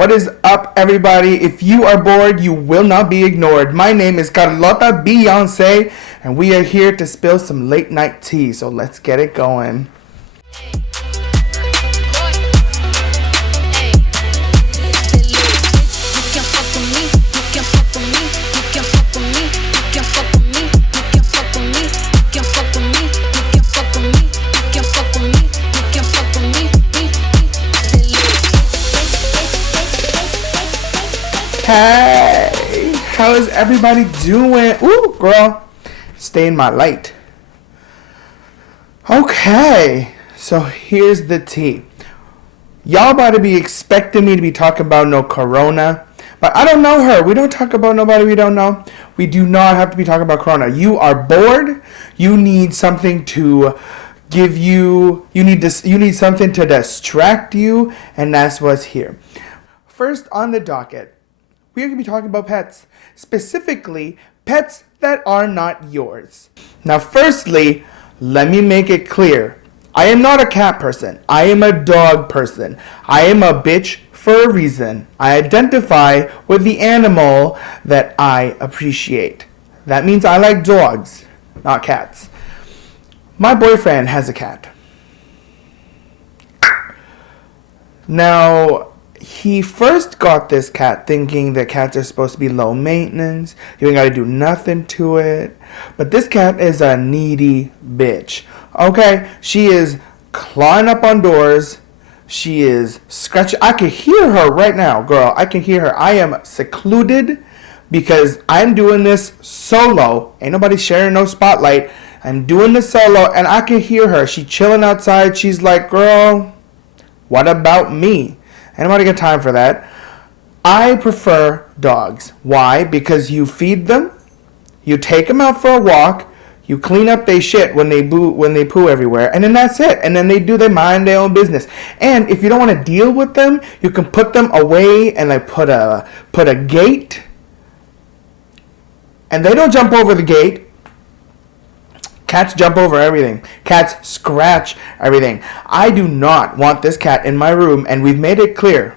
What is up, everybody? If you are bored, you will not be ignored. My name is Carlota Beyonce, and we are here to spill some late night tea. So let's get it going. Hey, how is everybody doing? Ooh, girl, stay in my light. Okay, so here's the tea. Y'all about to be expecting me to be talking about no corona, but I don't know her. We don't talk about nobody we don't know. We do not have to be talking about corona. You are bored. You need something to give you. You need something to distract you, and that's what's here. First on the docket, we are going to be talking about pets, specifically pets that are not yours. Now, firstly, let me make it clear. I am not a cat person. I am a dog person. I am a bitch for a reason. I identify with the animal that I appreciate. That means I like dogs, not cats. My boyfriend has a cat. Now, he first got this cat thinking that cats are supposed to be low maintenance. You ain't got to do nothing to it. But this cat is a needy bitch. Okay? She is clawing up on doors. She is scratching. I can hear her right now, girl. I can hear her. I am secluded because I'm doing this solo. Ain't nobody sharing no spotlight. I'm doing this solo and I can hear her. She chilling outside. She's like, girl, what about me? Ain't nobody got time for that. I prefer dogs. Why? Because you feed them, you take them out for a walk, you clean up their shit when they poo everywhere, and then that's it. And then they mind their own business. And if you don't want to deal with them, you can put them away and like put a gate. And they don't jump over the gate. Cats jump over everything. Cats scratch everything. I do not want this cat in my room, and we've made it clear.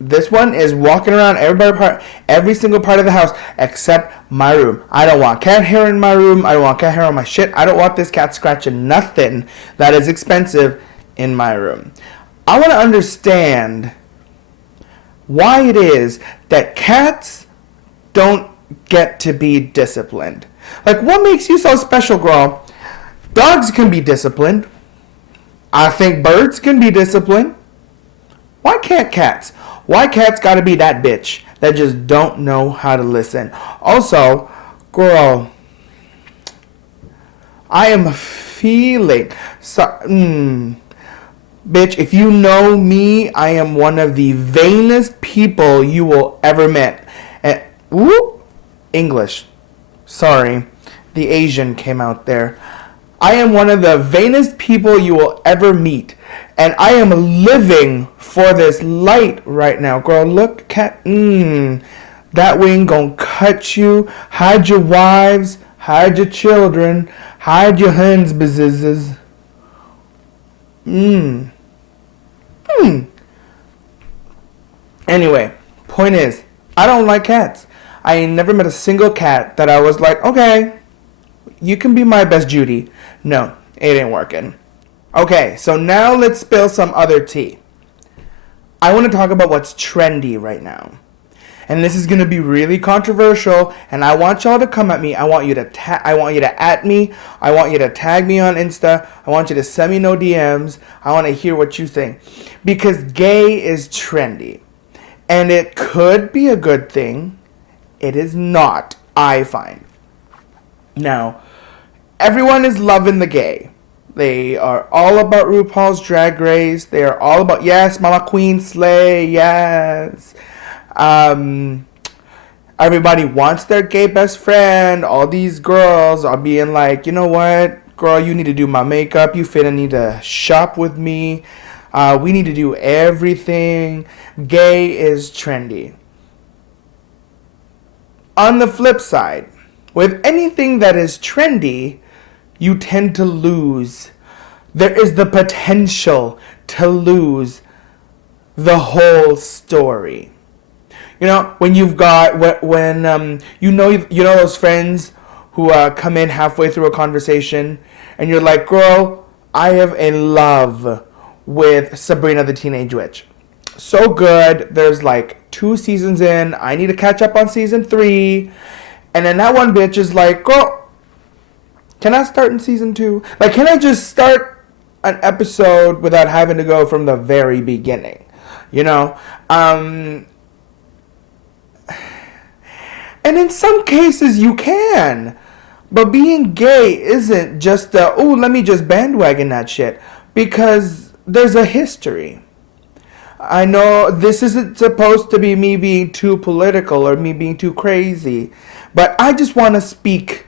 This one is walking around every single part of the house except my room. I don't want cat hair in my room. I don't want cat hair on my shit. I don't want this cat scratching nothing that is expensive in my room. I want to understand why it is that cats don't get to be disciplined. Like, what makes you so special, girl? Dogs can be disciplined. I think birds can be disciplined. Why can't cats? Why cats gotta be that bitch that just don't know how to listen? Also, girl, I am feeling bitch, if you know me, I am one of the vainest people you will ever met. And English. Sorry, the Asian came out there. I am one of the vainest people you will ever meet. And I am living for this light right now. Girl, look, cat. That wing gonna cut you. Hide your wives. Hide your children. Hide your hands, businesses. Anyway, point is, I don't like cats. I ain't never met a single cat that I was like, okay, you can be my best Judy. No, it ain't working. Okay, so now let's spill some other tea. I want to talk about what's trendy right now. And this is going to be really controversial, and I want y'all to come at me. I want you to at me. I want you to tag me on Insta. I want you to send me no DMs. I want to hear what you think. Because gay is trendy. And it could be a good thing. It is not, I find. Now, everyone is loving the gay. They are all about RuPaul's Drag Race. They are all about, yes, Mama Queen Slay, yes. Everybody wants their gay best friend. All these girls are being like, you know what, girl, you need to do my makeup. You finna need to shop with me. We need to do everything. Gay is trendy. On the flip side, with anything that is trendy, you tend to lose. There is the potential to lose the whole story. You know, when you've got when you know those friends who come in halfway through a conversation, and you're like, "Girl, I am in love with Sabrina the Teenage Witch. So good. There's like 2 seasons in. I need to catch up on season 3." And then that one bitch is like, "Girl, can I start in season 2? Like, can I just start an episode without having to go from the very beginning?" You know? And in some cases you can. But being gay isn't just let me just bandwagon that shit. Because there's a history. I know this isn't supposed to be me being too political or me being too crazy. But I just want to speak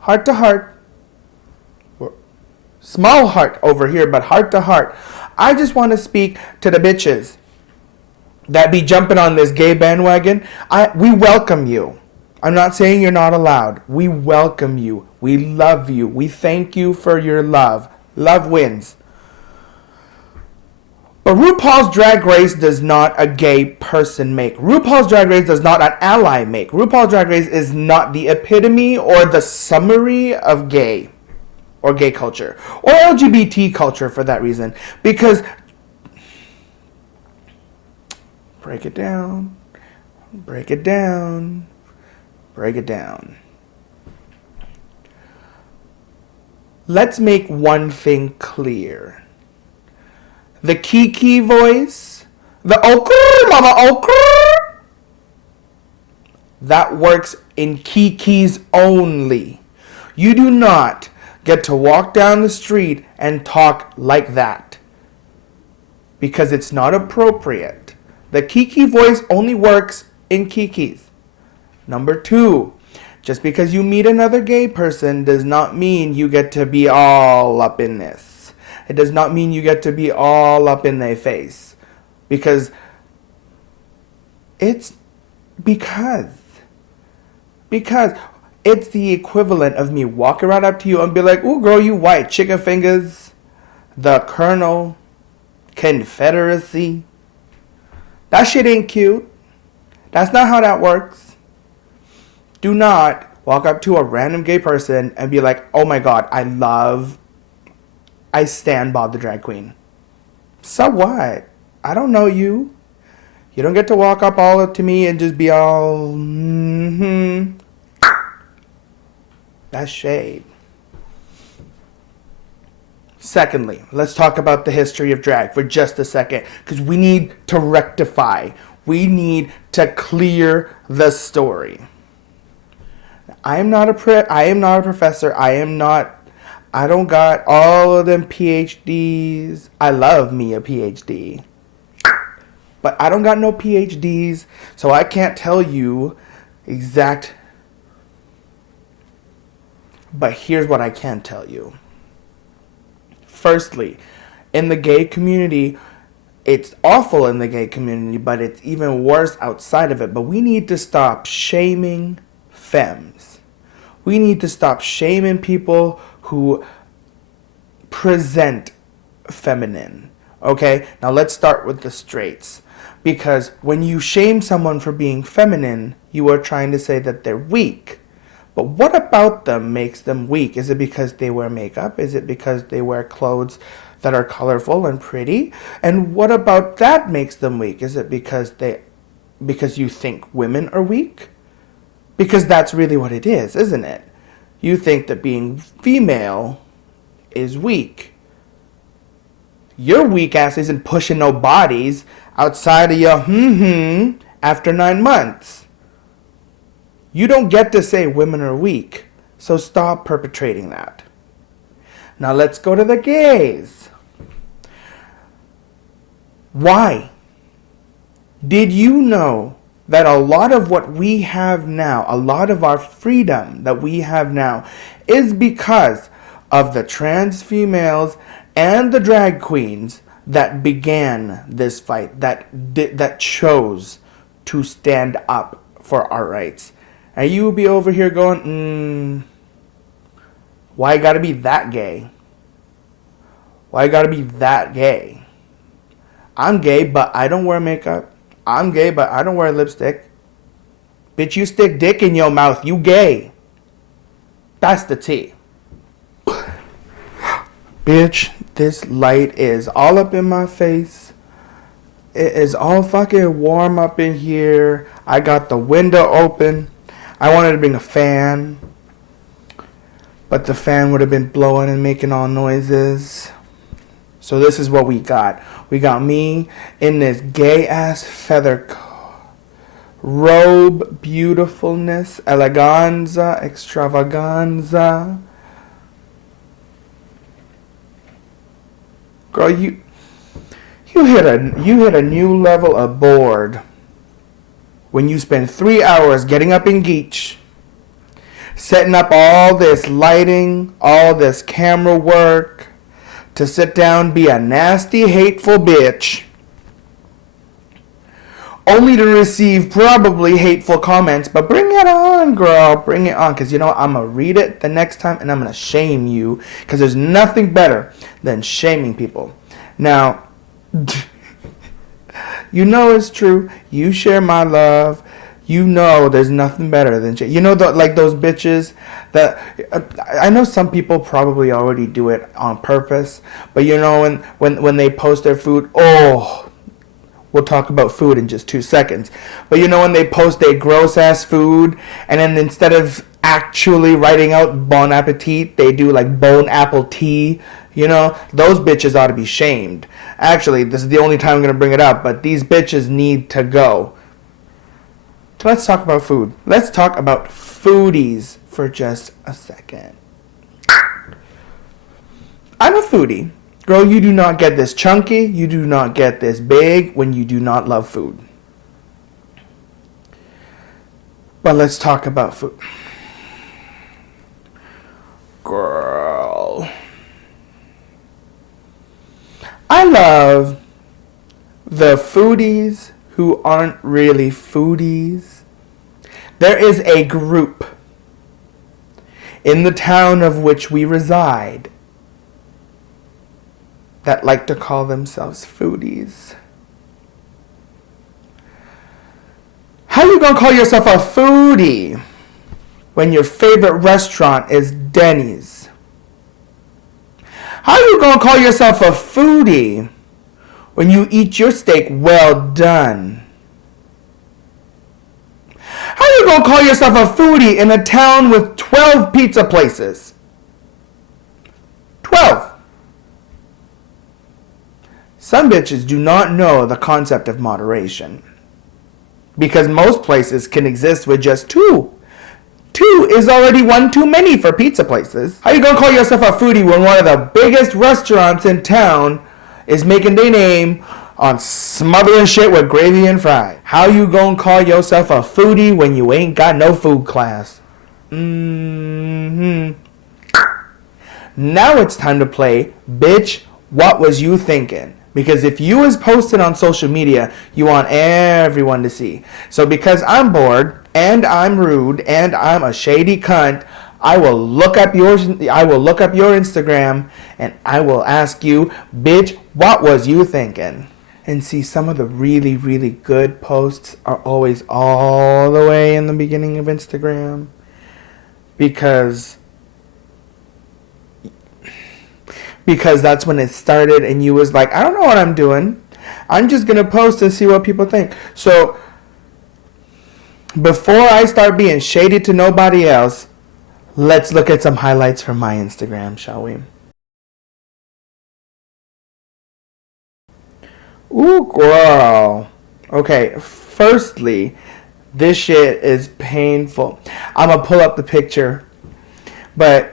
heart to heart. Small heart over here, but heart to heart. I just want to speak to the bitches that be jumping on this gay bandwagon. We welcome you. I'm not saying you're not allowed. We welcome you. We love you. We thank you for your love. Love wins. But RuPaul's Drag Race does not a gay person make. RuPaul's Drag Race does not an ally make. RuPaul's Drag Race is not the epitome or the summary of gay or gay culture or LGBT culture for that reason. Because break it down. Let's make one thing clear. The Kiki voice, the okr, mama okr, that works in Kikis only. You do not get to walk down the street and talk like that because it's not appropriate. The Kiki voice only works in Kikis. Number 2, just because you meet another gay person does not mean you get to be all up in this. It does not mean you get to be all up in their face. Because it's the equivalent of me walking right up to you and be like, "Ooh, girl, you white chicken fingers, the Colonel, Confederacy." That shit ain't cute. That's not how that works. Do not walk up to a random gay person and be like, "Oh my God, I stand Bob the drag queen." So what? I don't know you. You don't get to walk up all up to me and just be all, That's shade. Secondly, let's talk about the history of drag for just a second, because we need to rectify. We need to clear the story. I am not a professor. I don't got all of them PhDs. I love me a PhD. But I don't got no PhDs, so I can't tell you exact. But here's what I can tell you. Firstly, in the gay community, it's awful in the gay community, but it's even worse outside of it. But we need to stop shaming femmes. We need to stop shaming people who present feminine. Okay? Now let's start with the straights. Because when you shame someone for being feminine, you are trying to say that they're weak. But what about them makes them weak? Is it because they wear makeup? Is it because they wear clothes that are colorful and pretty? And what about that makes them weak? Is it because you think women are weak? Because that's really what it is, isn't it? You think that being female is weak. Your weak ass isn't pushing no bodies outside of your after 9 months. You don't get to say women are weak, so stop perpetrating that. Now let's go to the gays. Why? Did you know that a lot of what we have now, a lot of our freedom that we have now, is because of the trans females and the drag queens that began this fight, that chose to stand up for our rights? And you will be over here going, why you gotta be that gay? Why you gotta be that gay? I'm gay, but I don't wear makeup. I'm gay, but I don't wear lipstick. Bitch, you stick dick in your mouth. You gay. That's the tea. Bitch, this light is all up in my face. It is all fucking warm up in here. I got the window open. I wanted to bring a fan, but the fan would have been blowing and making all noises. So this is what we got. We got me in this gay ass feather robe, beautifulness, eleganza, extravaganza. Girl, you hit a new level of bored when you spend 3 hours getting up in Geech, setting up all this lighting, all this camera work, to sit down, be a nasty, hateful bitch, only to receive probably hateful comments. But bring it on, girl. Bring it on. Because you know what? I'm going to read it the next time and I'm going to shame you. Because there's nothing better than shaming people. Now, you know it's true. You share my love. You know there's nothing better than you know like those bitches that I know some people probably already do it on purpose, but you know when they post their food, we'll talk about food in just 2 seconds. But you know when they post their gross ass food and then instead of actually writing out bon appetit, they do like bone apple tea. You know, those bitches ought to be shamed. Actually, this is the only time I'm going to bring it up, but these bitches need to go. So let's talk about food. Let's talk about foodies for just a second. I'm a foodie. Girl, you do not get this chunky. You do not get this big when you do not love food. But let's talk about food. Girl. I love the foodies who aren't really foodies. There is a group in the town of which we reside that like to call themselves foodies. How you gonna call yourself a foodie when your favorite restaurant is Denny's? How you gonna call yourself a foodie when you eat your steak well done? How you gonna call yourself a foodie in a town with 12 pizza places? 12. Some bitches do not know the concept of moderation, because most places can exist with just 2. 2 is already one too many for pizza places. How you gonna call yourself a foodie when one of the biggest restaurants in town is making their name on smothering shit with gravy and fries? How you gonna call yourself a foodie when you ain't got no food class? Now it's time to play Bitch, What Was You Thinking? Because if you was posted on social media, you want everyone to see. So because I'm bored, and I'm rude, and I'm a shady cunt, I will look up your Instagram, and I will ask you, bitch, what was you thinking? And see, some of the really, really good posts are always all the way in the beginning of Instagram. Because that's when it started and you was like, I don't know what I'm doing. I'm just going to post and see what people think. So before I start being shady to nobody else, let's look at some highlights from my Instagram, shall we? Ooh, girl. Okay, firstly, this shit is painful. I'm going to pull up the picture. But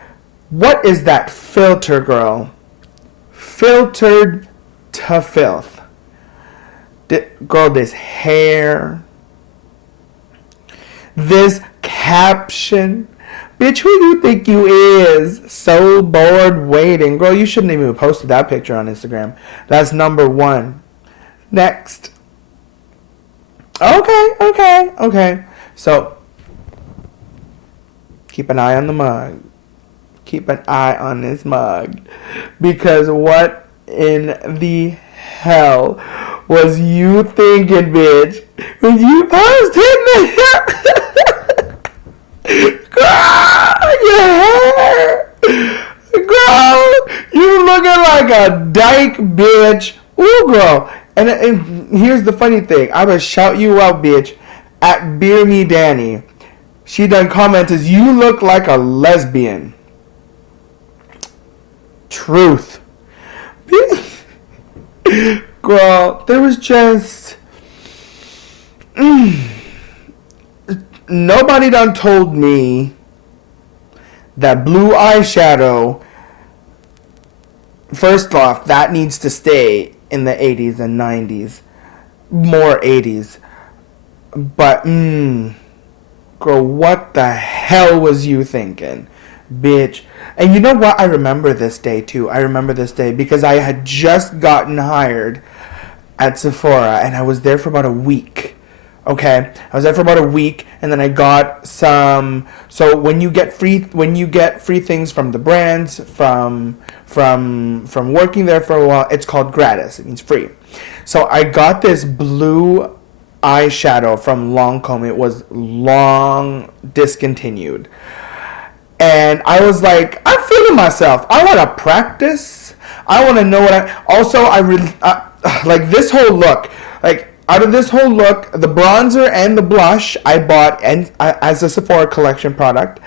what is that filter, girl? Filtered to filth. Girl, this hair. This caption. Bitch, who you think you is? So bored waiting. Girl, you shouldn't even have posted that picture on Instagram. That's number 1. Next. Okay. So, keep an eye on the mug. Keep an eye on this mug. Because what in the hell was you thinking, bitch, when you posted that? Girl, your hair. Girl, you looking like a dyke, bitch. Ooh, girl. And here's the funny thing. I would shout you out, bitch, at Beer Me Danny. She done commented, you look like a lesbian. Truth. Girl, there was just... Nobody done told me that blue eyeshadow, first off, that needs to stay in the 80s and 90s. More 80s. But, girl, what the hell was you thinking? Bitch. And you know what? I remember this day, too. I remember this day because I had just gotten hired at Sephora, and I was there for about a week. Okay, I was there for about a week, and then I got some. So when you get free things from the brands, from working there for a while, it's called gratis. It means free. So I got this blue eyeshadow from Lancome. It was long discontinued, and I was like, I'm feeling myself. I want to practice. I want to know what I. Also, I really like this whole look. Like, out of this whole look, the bronzer and the blush I bought and as a Sephora collection product.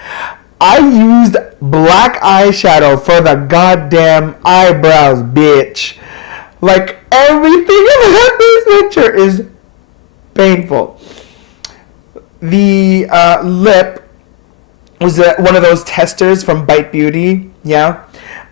I used black eyeshadow for the goddamn eyebrows, bitch. Like, everything about this picture is painful. The lip was one of those testers from Bite Beauty, yeah.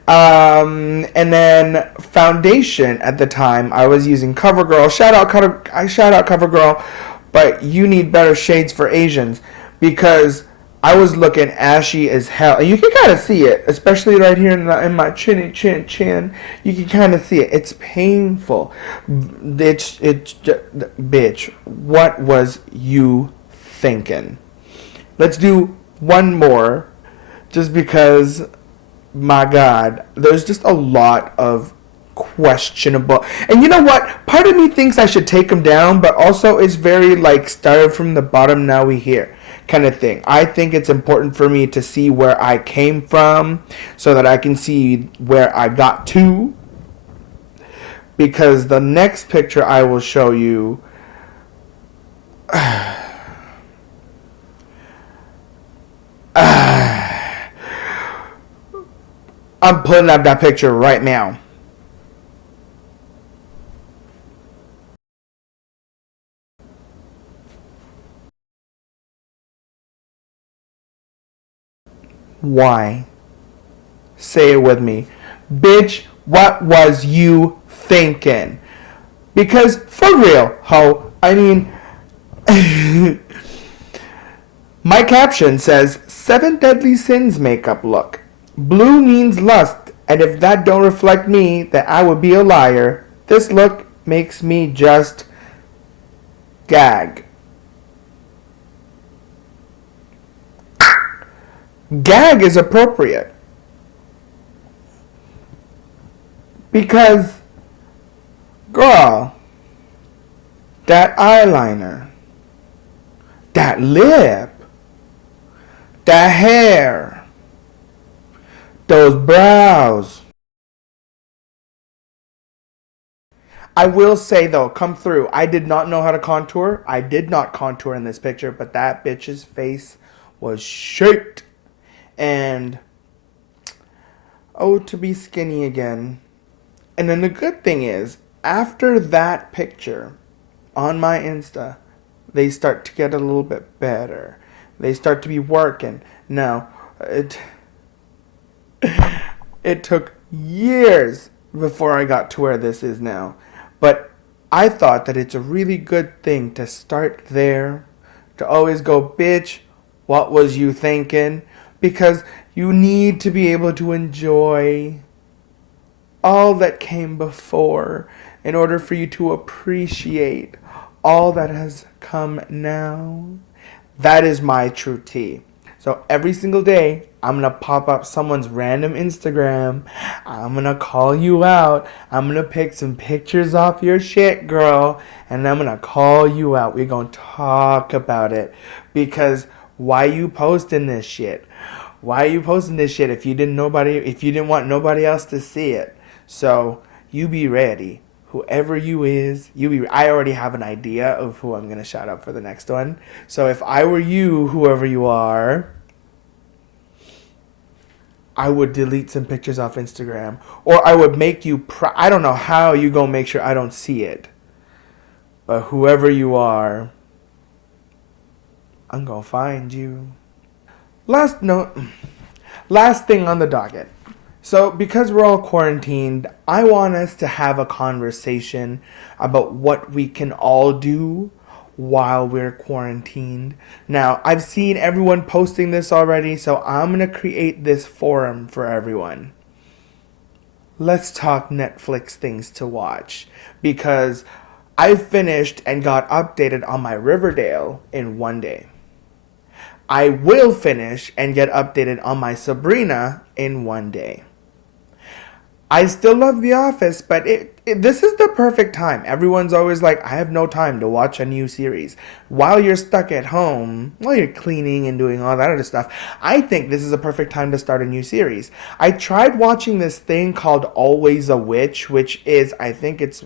And then foundation at the time, I was using CoverGirl. Shout out CoverGirl, but you need better shades for Asians because I was looking ashy as hell. And you can kind of see it, especially right here in my chin. You can kind of see it. It's painful. It's bitch. What was you thinking? Let's do one more, just because. My God, there's just a lot of questionable. And you know what? Part of me thinks I should take them down, but also it's very like started from the bottom, now we here kind of thing. I think it's important for me to see where I came from so that I can see where I got to. Because the next picture I will show you. I'm putting up that picture right now. Why? Say it with me. Bitch, what was you thinking? Because, for real, ho, I mean, my caption says, 7 deadly sins makeup look. Blue means lust, and if that don't reflect me, then I would be a liar. This look makes me just gag. Gag is appropriate. Because, girl, that eyeliner, that lip, that hair, those brows. I will say though, come through. I did not know how to contour. I did not contour in this picture, but that bitch's face was shaped. And, oh, to be skinny again. And then the good thing is, after that picture on my Insta, they start to get a little bit better. They start to be working. Now, it took years before I got to where this is now. But I thought that it's a really good thing to start there. To always go, bitch, what was you thinking? Because you need to be able to enjoy all that came before in order for you to appreciate all that has come now. That is my true tea. So every single day, I'm gonna pop up someone's random Instagram. I'm gonna call you out. I'm gonna pick some pictures off your shit, girl, and I'm gonna call you out. We're gonna talk about it. Because why you posting this shit? Why are you posting this shit if you didn't want nobody else to see it? So you be ready. Whoever you is, I already have an idea of who I'm gonna shout out for the next one. So if I were you, whoever you are, I would delete some pictures off Instagram, or I would make you. I don't know how you gonna make sure I don't see it, but whoever you are, I'm gonna find you. Last note, last thing on the docket. So, because we're all quarantined, I want us to have a conversation about what we can all do while we're quarantined. Now, I've seen everyone posting this already, so I'm going to create this forum for everyone. Let's talk Netflix things to watch, because I finished and got updated on my Riverdale in one day. I will finish and get updated on my Sabrina in one day. I still love The Office, but this is the perfect time. Everyone's always like, I have no time to watch a new series. While you're stuck at home, while you're cleaning and doing all that other stuff, I think this is a perfect time to start a new series. I tried watching this thing called Always a Witch, which is, I think it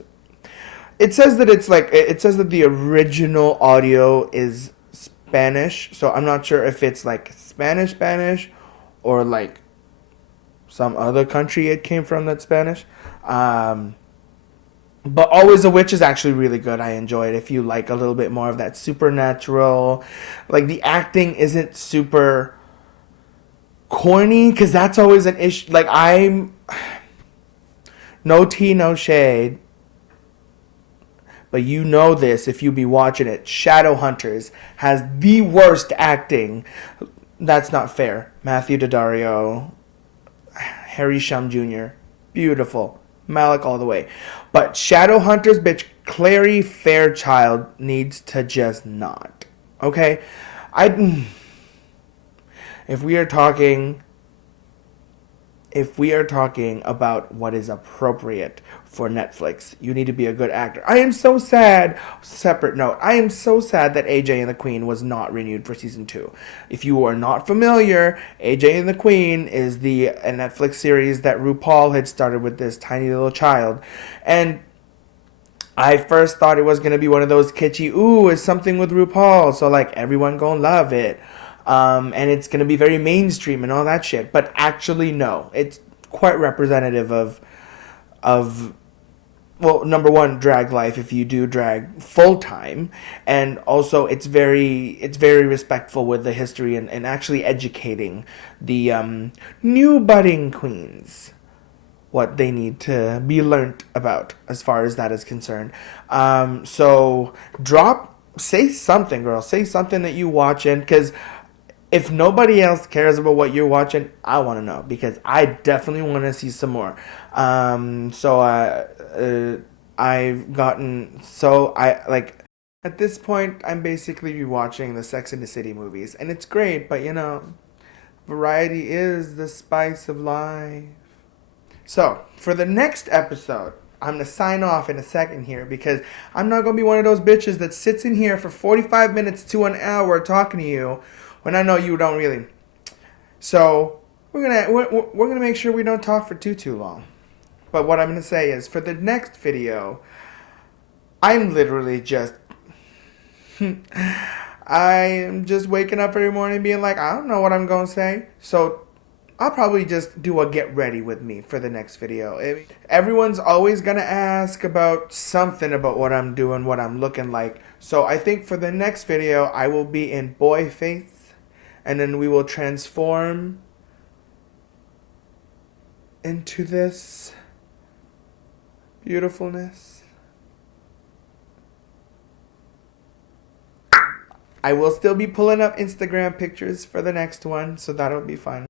says that it says that the original audio is Spanish, so I'm not sure if it's like Spanish, or like some other country it came from that's Spanish. But Always a Witch is actually really good. I enjoy it if you like a little bit more of that supernatural. Like, the acting isn't super corny, because that's always an issue. Like, I'm... No tea, no shade. But you know this if you be watching it. Shadowhunters has the worst acting. That's not fair. Matthew Daddario, Harry Shum Jr., beautiful. Malik all the way. But Shadowhunters, bitch, Clary Fairchild needs to just not. Okay? If we are talking about what is appropriate for Netflix, you need to be a good actor. I am so sad. Separate note. I am so sad that AJ and the Queen was not renewed for season 2. If you are not familiar, AJ and the Queen is a Netflix series that RuPaul had started with this tiny little child. And I first thought it was going to be one of those kitschy, ooh, it's something with RuPaul, so like everyone gonna love it. And it's going to be very mainstream and all that shit. But actually, no. It's quite representative of well, number one, drag life if you do drag full time, and also it's very respectful with the history and actually educating the new budding queens what they need to be learnt about as far as that is concerned. So say something, girl. Say something that you watching, because if nobody else cares about what you're watching, I want to know, because I definitely want to see some more. I've gotten at this point I'm basically rewatching the Sex and the City movies, and it's great, but variety is the spice of life. So for the next episode, I'm going to sign off in a second here, because I'm not going to be one of those bitches that sits in here for 45 minutes to an hour talking to you when I know you don't really. So we're gonna make sure we don't talk for too long. But what I'm gonna say is, for the next video, I'm literally just I am just waking up every morning being like, I don't know what I'm gonna say. So I'll probably just do a get ready with me for the next video. Everyone's always gonna ask about something about what I'm doing, what I'm looking like. So I think for the next video, I will be in boy face, and then we will transform into this beautifulness. I will still be pulling up Instagram pictures for the next one, so that'll be fun.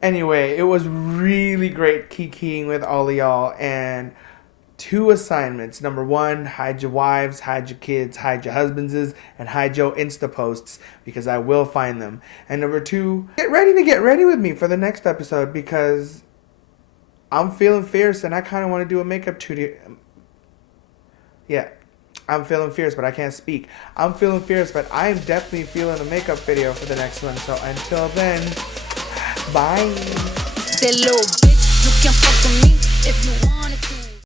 Anyway, it was really great kikiing with all of y'all, and 2 assignments. Number 1, hide your wives, hide your kids, hide your husbands, and hide your Insta posts because I will find them. And number 2, get ready with me for the next episode because I'm feeling fierce and I kind of want to do a makeup tutorial. Yeah, I'm feeling fierce, but I can't speak. I'm feeling fierce, but I'm definitely feeling a makeup video for the next one. So until then, bye. Say, little bitch, you can fuck with me if you wanted to.